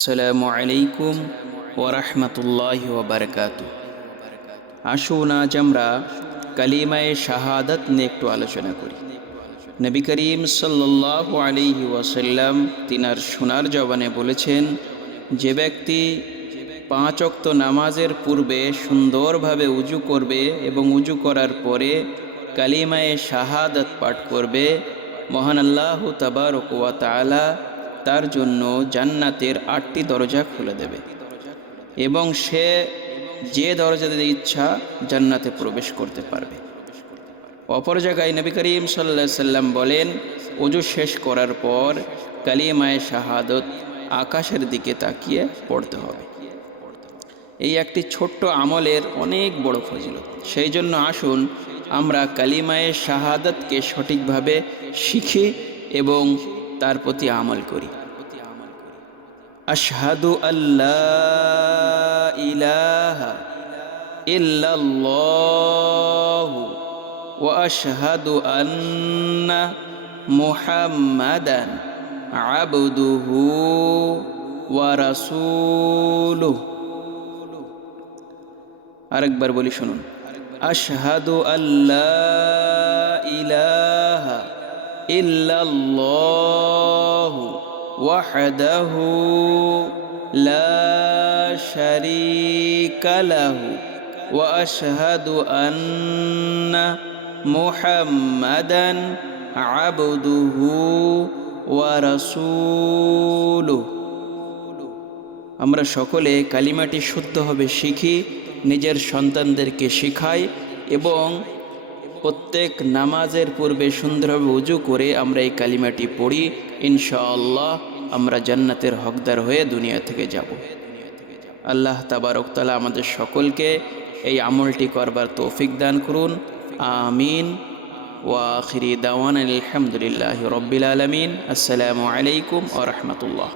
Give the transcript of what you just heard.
আসসালামু আলাইকুম ওয়া রাহমাতুল্লাহি ওয়া বারাকাতুহু। আসুন আজ আমরা কালিমায়ে শাহাদাত নিয়ে একটু আলোচনা করি। নবী করিম সাল্লাল্লাহু আলাইহি ওয়াসাল্লাম তিনার সোনার জবানে বলেছেন, যে ব্যক্তি 5 ওয়াক্ত নামাজের পূর্বে সুন্দরভাবে উজু করবে এবং উজু করার পরে কালিমায়ে শাহাদাত পাঠ করবে, মহান আল্লাহ তাবারক ওয়া তাআলা তার জন্য জান্নাতের 8টি দরজা খুলে দেবে এবং সে যে দরজা দিয়ে ইচ্ছা জান্নাতে প্রবেশ করতে পারবে। অপর জায়গায় নবী করিম সাল্লাল্লাহু আলাইহি সাল্লাম বলেন, ওযু শেষ করার পর কালিমায়ে শাহাদাত আকাশের দিকে তাকিয়ে পড়তে হবে। এই একটি ছোট্ট আমলের অনেক বড় ফজিলত। সেই জন্য আসুন আমরা কালিমায়ে শাহাদাতকে সঠিকভাবে শিখি এবং তার প্রতি আমল করি। আশহাদু আল্লা ইলাহা ইল্লাল্লাহু ওয়া আশহাদু আন্না মুহাম্মাদান আবদুহু ওয়া রাসূলুহু। আরেকবার বলি, শুনুন। আশহাদু আল্লা ইলাহা ইল্লাল্লাহু ওয়াহদাহু লা শারীকা লাহু ওয়া আশহাদু আন্না মুহাম্মাদান আবদুহু ওয়া রাসূলুহু। আমরা সকলে কালিমাটি শুদ্ধভাবে শিখি, নিজের সন্তানদেরকে শিখাই এবং প্রত্যেক নামাজের পূর্বে সুন্দরভাবে উজু করে আমরা এই কালিমাটি পড়ি। ইনশাআল্লাহ আমরা জান্নাতের হকদার হয়ে দুনিয়া থেকে যাব। আল্লাহ তাবারক তাআলা আমাদের সকলকে এই আমলটি করবার তৌফিক দান করুন। আমিন। ওয়া আখিরি দাওয়ানা আলহামদুলিল্লাহি রাব্বিল আলামিন। আসসালামু আলাইকুম ওয়া রাহমাতুল্লাহ।